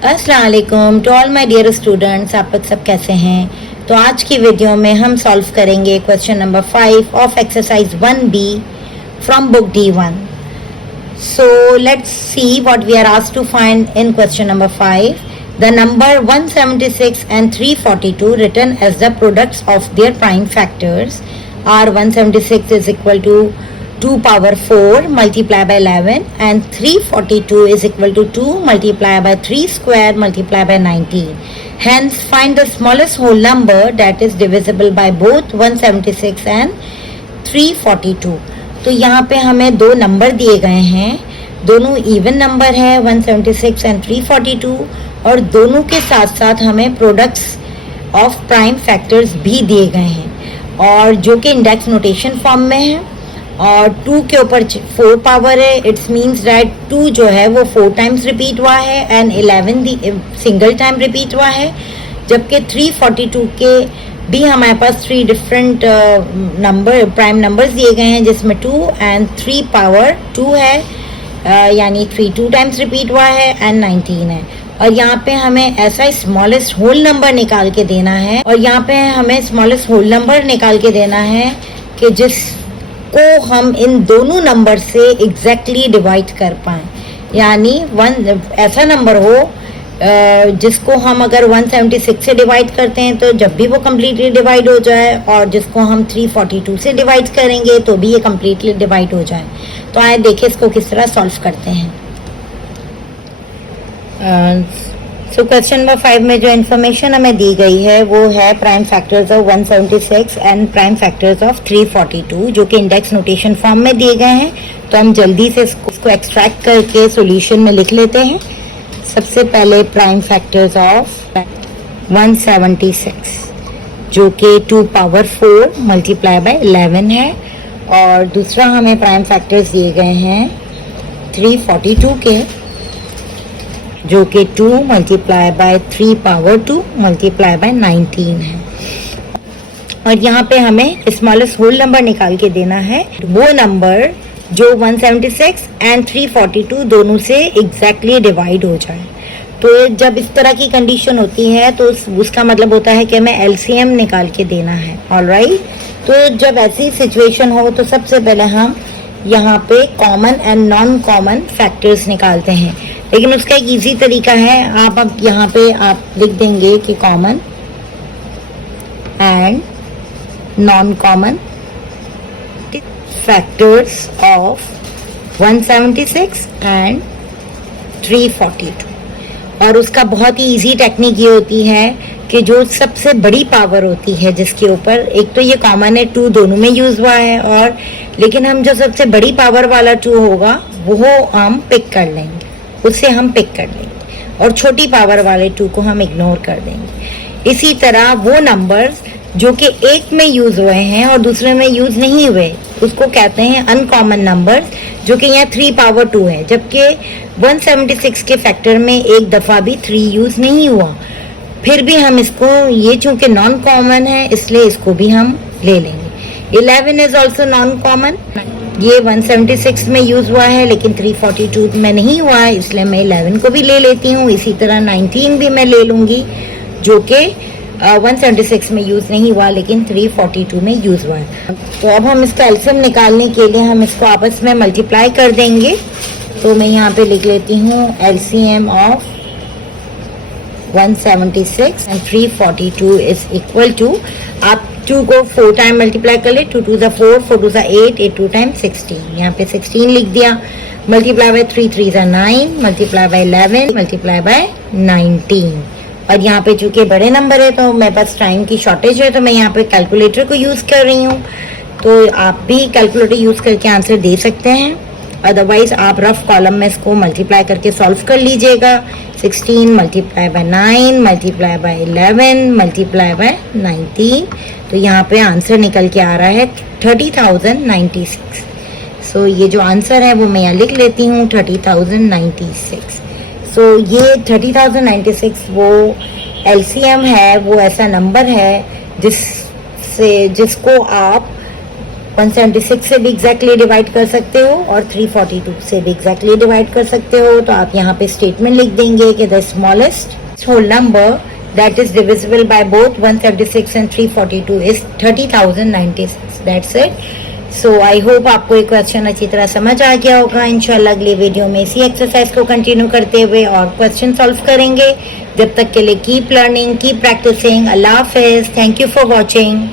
अस्सलाम वालेकुम to all my dear students. आप लोग सब कैसे हैं? तो आज की वीडियो में हम सॉल्व करेंगे question number 5 of exercise 1B from book D1। So let's see what we are asked to find in question number 5। The number 176 and 342 written as the products of their prime factors are 176 is equal to 2 power 4 multiply by 11 and 342 is equal to 2 multiply by 3 square multiply by 19. Hence find the smallest whole number that is divisible by both 176 and 342. तो यहाँ पे हमें दो number दिए गए हैं, दोनों even number है 176 एंड 342 और दोनों के साथ साथ हमें प्रोडक्ट्स ऑफ प्राइम फैक्टर्स भी दिए गए हैं और जो कि इंडेक्स नोटेशन फॉर्म में है और 2 के ऊपर 4 पावर है। इट्स मीन्स दैट 2 जो है वो 4 टाइम्स रिपीट हुआ है एंड 11 सिंगल टाइम रिपीट हुआ है, जबकि 342 के भी हमारे पास 3 डिफरेंट नंबर प्राइम नंबर्स दिए गए हैं जिसमें 2 एंड 3 पावर 2 है, यानी 3 2 टाइम्स रिपीट हुआ है एंड 19 है। और यहाँ पे हमें ऐसा स्मॉलेस्ट होल नंबर निकाल के देना है और यहाँ पे हमें स्मॉलेस्ट होल नंबर निकाल के देना है कि जिसको हम इन दोनों नंबर से एग्जैक्टली डिवाइड कर पाएँ, यानी ऐसा नंबर हो जिसको हम अगर 176 से डिवाइड करते हैं तो जब भी वो कम्प्लीटली डिवाइड हो जाए और जिसको हम 342 से डिवाइड करेंगे तो भी ये कम्प्लीटली डिवाइड हो जाए। तो आइए देखिए इसको किस तरह सॉल्व करते हैं। सो क्वेश्चन नंबर 5 में जो इन्फॉर्मेशन हमें दी गई है वो है prime factors of 176 and prime factors of 342 जो कि इंडेक्स नोटेशन फॉर्म में दिए गए हैं। तो हम जल्दी से इसको एक्सट्रैक्ट करके सॉल्यूशन में लिख लेते हैं। सबसे पहले प्राइम फैक्टर्स ऑफ 176 जो कि 2 पावर 4 मल्टीप्लाई बाय 11 है और दूसरा हमें प्राइम फैक्टर्स दिए गए हैं 342 के जो कि 2 multiply by 3 power 2 multiply by 19 है। और यहाँ पे हमें स्मॉलेस्ट होल नंबर निकाल के देना है, वो नंबर जो 176 एंड 342 दोनों से एग्जैक्टली डिवाइड हो जाए। तो जब इस तरह की कंडीशन होती है तो उसका मतलब होता है कि हमें एलसीएम निकाल के देना है। ऑलराइट, तो जब ऐसी सिचुएशन हो तो सबसे पहले हम यहाँ पे common and non common factors निकालते हैं, लेकिन उसका एक इजी तरीका है। आप अब यहाँ पे आप लिख देंगे कि common and non common factors of 176 and 342 और उसका बहुत ही इजी टेक्निक ये होती है कि जो सबसे बड़ी पावर होती है जिसके ऊपर, एक तो ये कॉमन है 2 दोनों में यूज हुआ है और लेकिन हम जो सबसे बड़ी पावर वाला 2 होगा वो हम पिक कर लेंगे, उससे हम पिक कर लेंगे और छोटी पावर वाले 2 को हम इग्नोर कर देंगे। इसी तरह वो नंबर्स जो कि एक में यूज हुए हैं और दूसरे में यूज नहीं हुए उसको कहते हैं अनकॉमन नंबर्स, जो कि यहाँ 3 पावर 2 है, जबकि 176 के फैक्टर में एक दफा भी 3 यूज नहीं हुआ। फिर भी हम इसको, ये चूंकि नॉन कॉमन है इसलिए इसको भी हम ले लेंगे। 11 इज ऑल्सो नॉन कॉमन, ये 176 में यूज हुआ है लेकिन 342 में नहीं हुआ है, इसलिए मैं 11 को भी ले लेती हूँ। इसी तरह 19 भी मैं ले लूंगी जो कि 176 में यूज नहीं हुआ लेकिन 342 में यूज हुआ है। तो अब हम इसका एलसीएम निकालने के लिए हम इसको आपस में मल्टीप्लाई कर देंगे। तो मैं यहाँ पे लिख लेती हूँ LCM of 176 and 342 is equal to, आप 2 को 4 टाइम मल्टीप्लाई कर ले, 2 2 ज़ा 4, 4 2 ज़ा 8, 8 2 टाइम 16, यहाँ पे 16 लिख दिया, मल्टीप्लाई बाय 3 3 ज़ा 9, मल्टीप्लाई बाय 11, मल्टीप्लाई बाय 19। और यहाँ पे चूंकि बड़े नंबर है तो मेरे पास टाइम की शॉर्टेज है तो मैं यहाँ पे कैलकुलेटर को यूज़ कर रही हूँ। तो आप भी कैलकुलेटर यूज़ करके आंसर दे सकते हैं, अदरवाइज आप रफ कॉलम में इसको मल्टीप्लाई करके सॉल्व कर लीजिएगा। 16 multiply by 9 multiply by 11 multiply by 19, तो यहाँ पे आंसर निकल के आ रहा है 30,096। सो ये जो आंसर है वो मैं यहाँ लिख लेती हूँ 30,096। सो ये 30,096 वो एलसीएम है, वो ऐसा नंबर है जिसको आप 176 से भी एग्जैक्टली डिवाइड कर सकते हो और 342 से भी एग्जैक्टली डिवाइड कर सकते हो। तो आप यहाँ पे स्टेटमेंट लिख देंगे कि the smallest whole number that is divisible by both 176 and 342 is 30,096। That's it. So I hope आपको ये क्वेश्चन अच्छी तरह समझ आ गया होगा। इंशाल्लाह अगली वीडियो में इसी एक्सरसाइज को कंटिन्यू करते हुए और क्वेश्चन सॉल्व करेंगे। जब तक के लिए कीप लर्निंग, कीप प्रैक्टिसिंग। अल्लाह हाफिज। Thank you for watching.